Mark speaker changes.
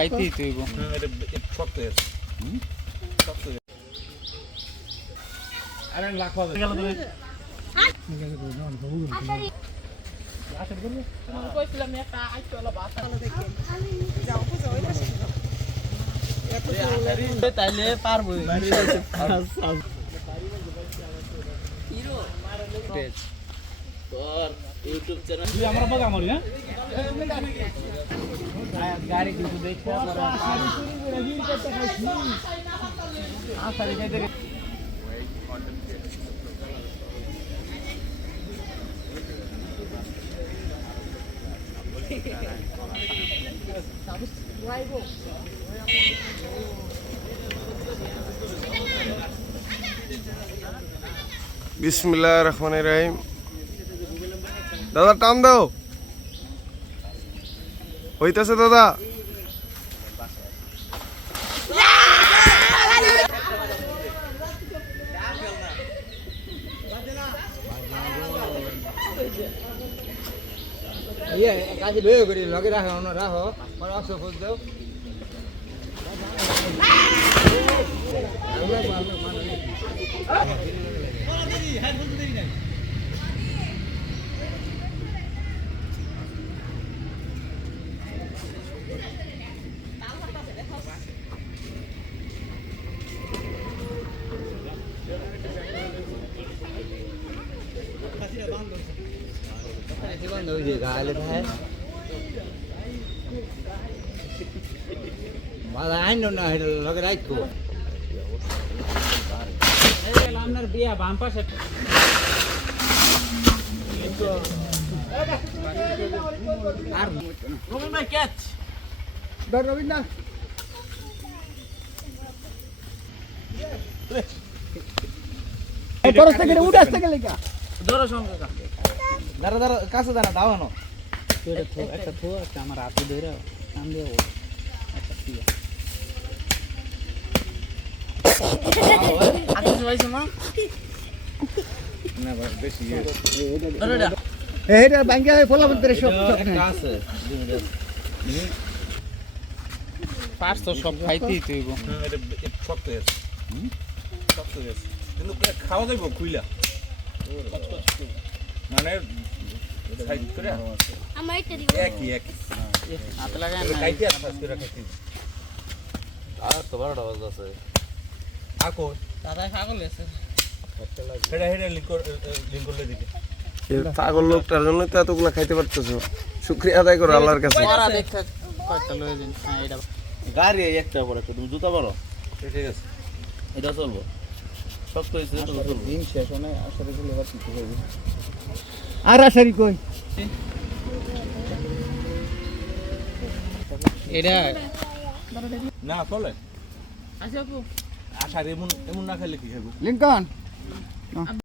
Speaker 1: খাইতেই
Speaker 2: হয়েছে আরে লাখ হবে গেল তুমি
Speaker 1: তাইলে পারব
Speaker 2: তুই আমরা মজা মারি হ্যাঁ?
Speaker 1: গাড়ি কিন্তু দেখতে
Speaker 3: বিসমিল্লাহ রহমান রাহিম দাদা টান দাও হইতেছে দাদা।
Speaker 1: ইয়ে কাছে বের করি লগে রাখো না রাখো আমার অক্স ফুল দাও বন্ধ হয়েছে গালে ভাই মাথা আইন না এটা লগে রাখো আপনার বিয়া বাম পাশে আর রবিন ভাই ক্যাচ রবিন না ধরো সঙ্গে দাঁড়া দাঁড়া কাছে দাঁড়া দাওয়ানো একটা থো একটা আমার হাতে ধরে কান দিয়ে একটা পিয়া পাইছো না
Speaker 2: না ভাই বেশি
Speaker 1: এইটা ব্যাংকে ফলা সব
Speaker 2: আছে
Speaker 1: পাঁচ তো সব খাইতেই
Speaker 2: এটা শক্ত হয়েছে শক্ত কিন্তু খাওয়া যাইব খুইলা। মানে সাইড করে?
Speaker 4: আমার একটা দিব।
Speaker 2: একই একই।
Speaker 1: হাতে লাগায় না
Speaker 2: খাইতে আস্তে করে খাইতে
Speaker 5: আর তো আছে।
Speaker 1: দাদা পাগল আছে
Speaker 2: হেডা হেডা লিঙ্ক লিঙ্ক করলে দিকে
Speaker 3: পাগল লোকটার জন্য তো এতগুলা খাইতে পারতেছো। শুক্রিয়া আদায় করো আল্লাহর কাছে।
Speaker 1: হ্যাঁ এটা
Speaker 5: গাড়ি একটা পরে তুমি জুতা পারো?
Speaker 2: ঠিক আছে।
Speaker 5: এটা চলবো। শক্ত হয়েছে
Speaker 1: দিন শেষ হয় আসলে এবার আর আসারি কই? এটা
Speaker 2: না চলে।
Speaker 1: আচ্ছা
Speaker 2: আশার এমন এমন না খেলে কি খাব
Speaker 1: লিঙ্কন।